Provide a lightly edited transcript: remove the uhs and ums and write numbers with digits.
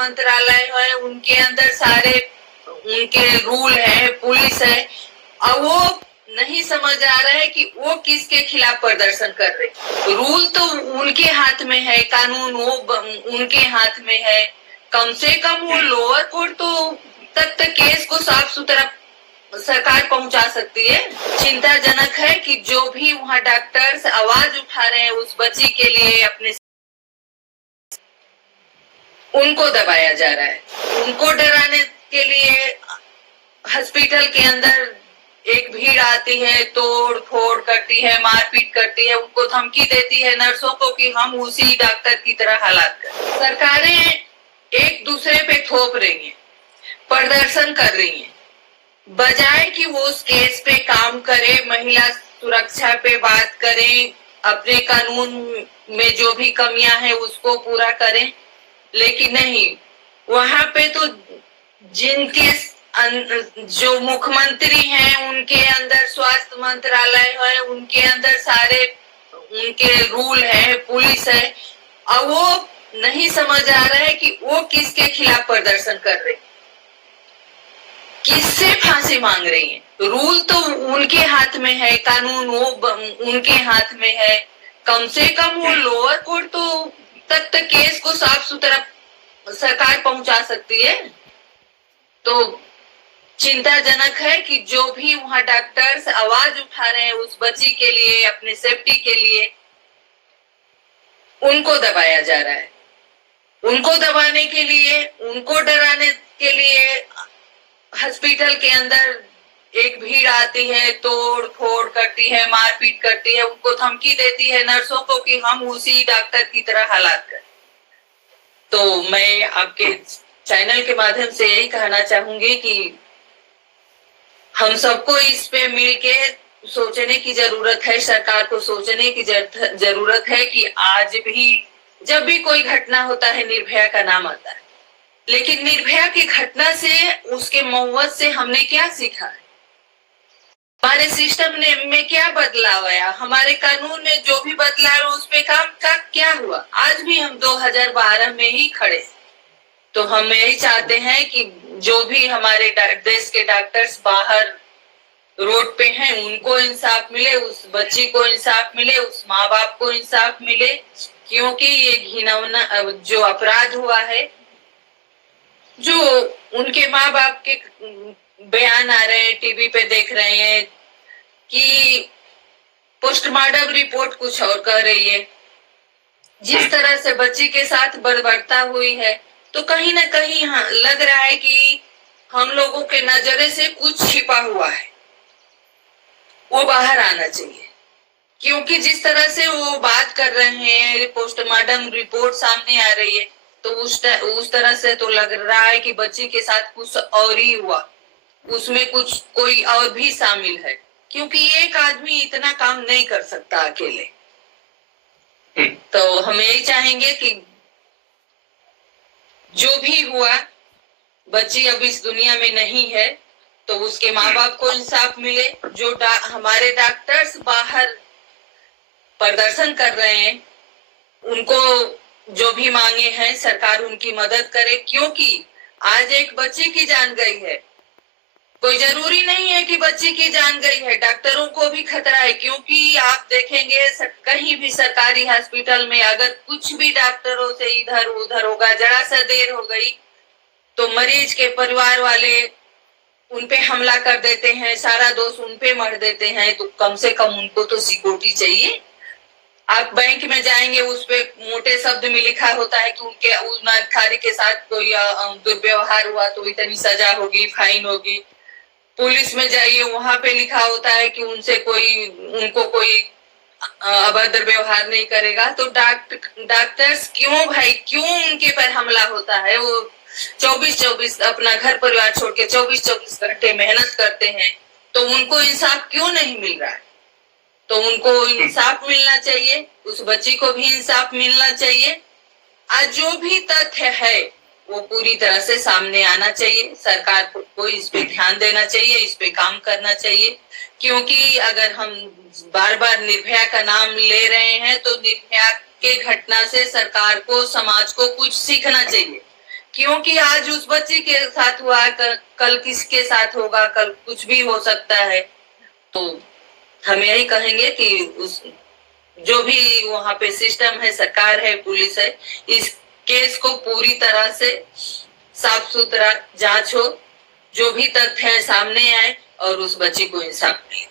मंत्रालय है, उनके अंदर सारे उनके रूल है, पुलिस है, और वो नहीं समझ आ रहा है कि वो किसके खिलाफ प्रदर्शन कर रहे। रूल तो उनके हाथ में है, कानून वो उनके हाथ में है। कम से कम वो लोअर कोर्ट तो तक केस को साफ सुथरा सरकार पहुंचा सकती है। चिंताजनक है कि जो भी वहाँ डॉक्टर्स आवाज उठा रहे हैं उस बच्ची के लिए, अपने उनको दबाया जा रहा है। उनको डराने के लिए हॉस्पिटल के अंदर एक भीड़ आती है, तोड़ फोड़ करती है, मारपीट करती है, उनको धमकी देती है नर्सों को कि हम उसी डॉक्टर की तरह हालात कर। सरकारें एक दूसरे पे थोप रही हैं, प्रदर्शन कर रही हैं, बजाय कि वो उस केस पे काम करे, महिला सुरक्षा पे बात करें, अपने कानून में जो भी कमियां हैं उसको पूरा करें। लेकिन नहीं, वहां पे तो जिनके जो मुख्यमंत्री हैं, उनके अंदर स्वास्थ्य मंत्रालय है, उनके अंदर सारे उनके रूल है, पुलिस है, और वो नहीं समझ आ रहा है कि वो किसके खिलाफ प्रदर्शन कर रहे, किससे फांसी मांग रही है। रूल तो उनके हाथ में है, कानून वो उनके हाथ में है। कम से कम वो लोअर कोर्ट तो तक केस को साफ सुथरा सरकार पहुंचा सकती है। तो चिंताजनक है कि जो भी वहाँ डॉक्टर्स आवाज उठा रहे हैं उस बच्ची के लिए, अपने सेफ्टी के लिए, उनको दबाया जा रहा है। उनको दबाने के लिए, उनको डराने के लिए हॉस्पिटल के अंदर एक भीड़ आती है, तोड़ फोड़ करती है, मारपीट करती है, उनको धमकी देती है नर्सों को कि हम उसी डॉक्टर की तरह हालात कर। तो मैं आपके चैनल के माध्यम से यही कहना चाहूंगी कि हम सबको इस पे मिलके सोचने की जरूरत है, सरकार को सोचने की जरूरत है कि आज भी जब भी कोई घटना होता है निर्भया का नाम आता है, लेकिन निर्भया की घटना से, उसके मौत से हमने क्या सीखा है? हमारे सिस्टम में क्या बदलाव आया? हमारे कानून में जो भी बदलाव उस पे काम का क्या हुआ? आज भी हम 2012 में ही खड़े। तो हम यही चाहते हैं कि जो भी हमारे देश के डॉक्टर्स बाहर रोड पे हैं उनको इंसाफ मिले, उस बच्ची को इंसाफ मिले, उस माँ बाप को इंसाफ मिले, क्योंकि ये घिनौना जो अपराध हुआ है, जो उनके माँ बाप के बयान आ रहे हैं, टीवी पे देख रहे हैं कि पोस्टमार्टम रिपोर्ट कुछ और कह रही है, जिस तरह से बच्ची के साथ बर्बरता हुई है, तो कहीं ना कहीं लग रहा है कि हम लोगों के नजरे से कुछ छिपा हुआ है, वो बाहर आना चाहिए। क्योंकि जिस तरह से वो बात कर रहे हैं, पोस्टमार्टम रिपोर्ट सामने आ रही है, तो उस तरह से तो लग रहा है कि बच्ची के साथ कुछ और ही हुआ, उसमें कुछ कोई और भी शामिल है, क्योंकि एक आदमी इतना काम नहीं कर सकता अकेले। तो हम यही चाहेंगे कि जो भी हुआ, बच्ची अब इस दुनिया में नहीं है, तो उसके माँ बाप को इंसाफ मिले। जो हमारे डॉक्टर्स बाहर प्रदर्शन कर रहे हैं, उनको जो भी मांगे हैं सरकार उनकी मदद करे, क्योंकि आज एक बच्ची की जान गई है। कोई जरूरी नहीं है कि बच्ची की जान गई है, डॉक्टरों को भी खतरा है, क्योंकि आप देखेंगे कहीं भी सरकारी हॉस्पिटल में अगर कुछ भी डॉक्टरों से इधर उधर होगा, जरा सा देर हो गई तो मरीज के परिवार वाले उनपे हमला कर देते हैं, सारा दोष उनपे मर देते हैं। तो कम से कम उनको तो सिक्योरिटी चाहिए। आप बैंक में जाएंगे, उस पे मोटे शब्द में लिखा होता है कि उनके उस अधिकारी के साथ कोई दुर्व्यवहार हुआ तो इतनी सजा होगी, फाइन होगी। पुलिस में जाइए, वहां पे लिखा होता है कि उनको कोई अभद्र व्यवहार नहीं करेगा। तो डॉक्टर्स क्यों भाई, क्यों उनके पर हमला होता है? वो 24-24 अपना घर परिवार छोड़ के 24-24 घंटे मेहनत करते हैं, तो उनको इंसाफ क्यों नहीं मिल रहा है? तो उनको इंसाफ मिलना चाहिए, उस बच्ची को भी इंसाफ मिलना चाहिए। आज जो भी तथ्य है वो पूरी तरह से सामने आना चाहिए। सरकार को इस पे ध्यान देना चाहिए, इस पे काम करना चाहिए, क्योंकि अगर हम बार बार निर्भया का नाम ले रहे हैं तो निर्भया के घटना से सरकार को, समाज को कुछ सीखना चाहिए क्योंकि आज उस बच्ची के साथ हुआ, कल किसके साथ होगा, कल कुछ भी हो सकता है। तो हम यही कहेंगे कि उस जो भी वहां पे सिस्टम है, सरकार है, पुलिस है, इस केस को पूरी तरह से साफ सुथरा जांच हो, जो भी तथ्य है सामने आए और उस बच्ची को इंसाफ मिले।